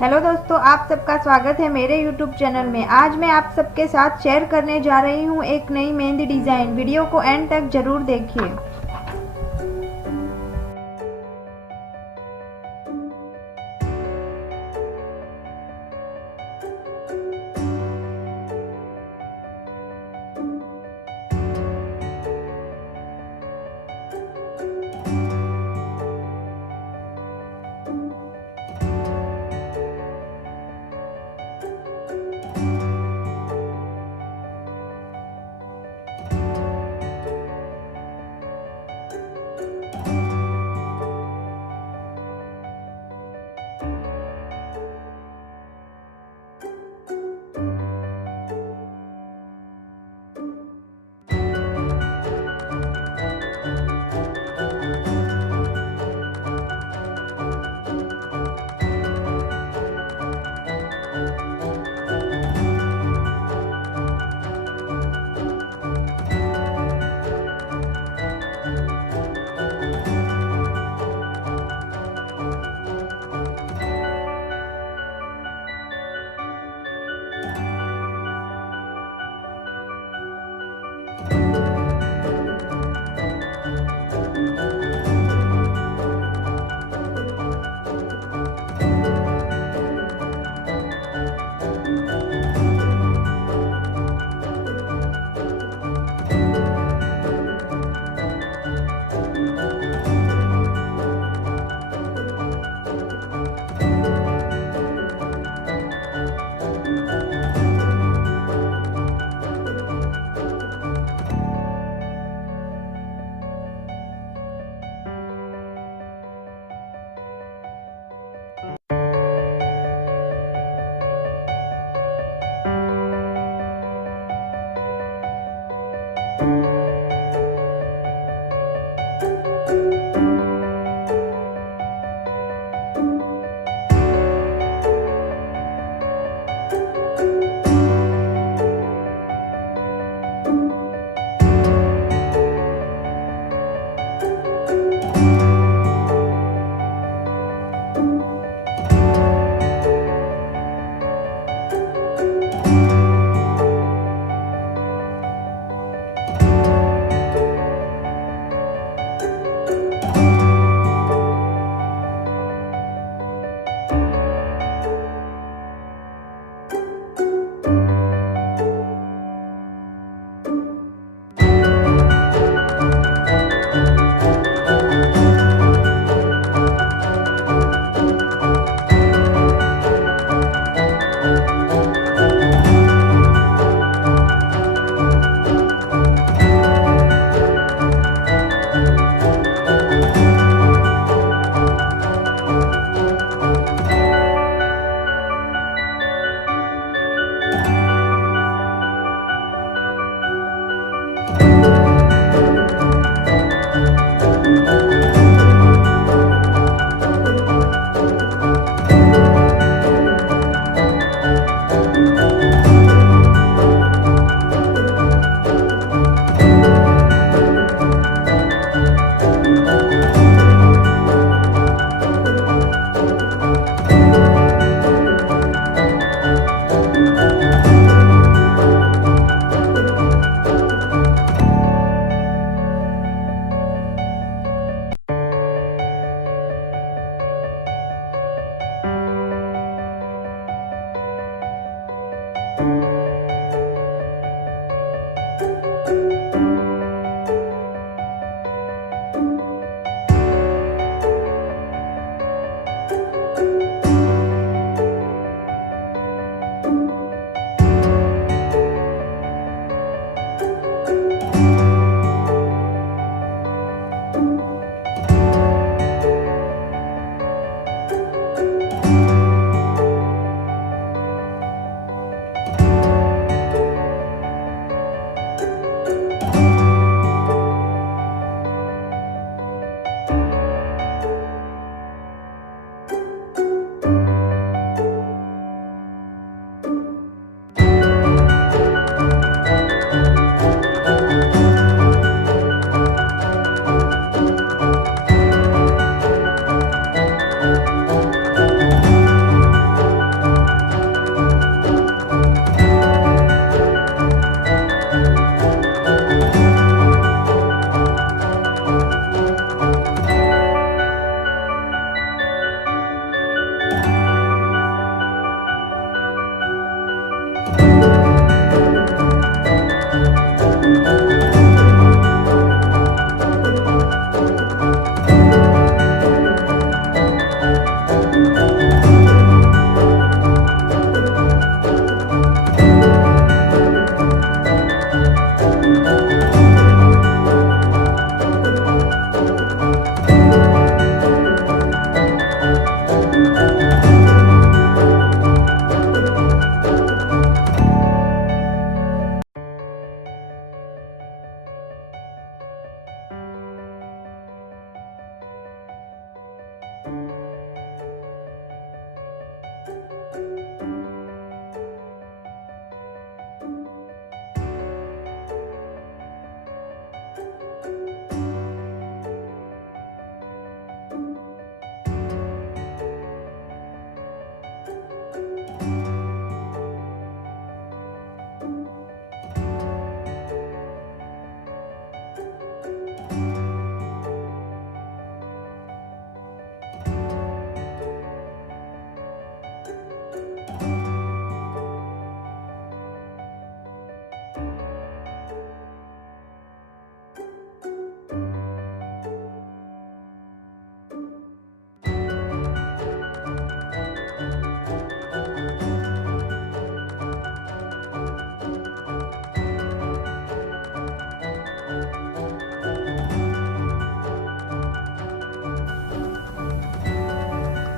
हेलो दोस्तों, आप सबका स्वागत है मेरे यूट्यूब चैनल में। आज मैं आप सबके साथ शेयर करने जा रही हूँ एक नई मेहंदी डिज़ाइन। वीडियो को एंड तक ज़रूर देखिए।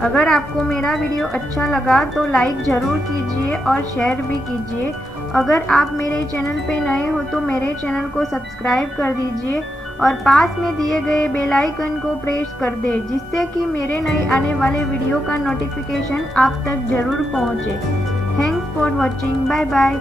अगर आपको मेरा वीडियो अच्छा लगा तो लाइक ज़रूर कीजिए और शेयर भी कीजिए। अगर आप मेरे चैनल पे नए हो तो मेरे चैनल को सब्सक्राइब कर दीजिए और पास में दिए गए बेल आइकन को प्रेस कर दें, जिससे कि मेरे नए आने वाले वीडियो का नोटिफिकेशन आप तक ज़रूर पहुँचे। Thanks for watching. Bye bye.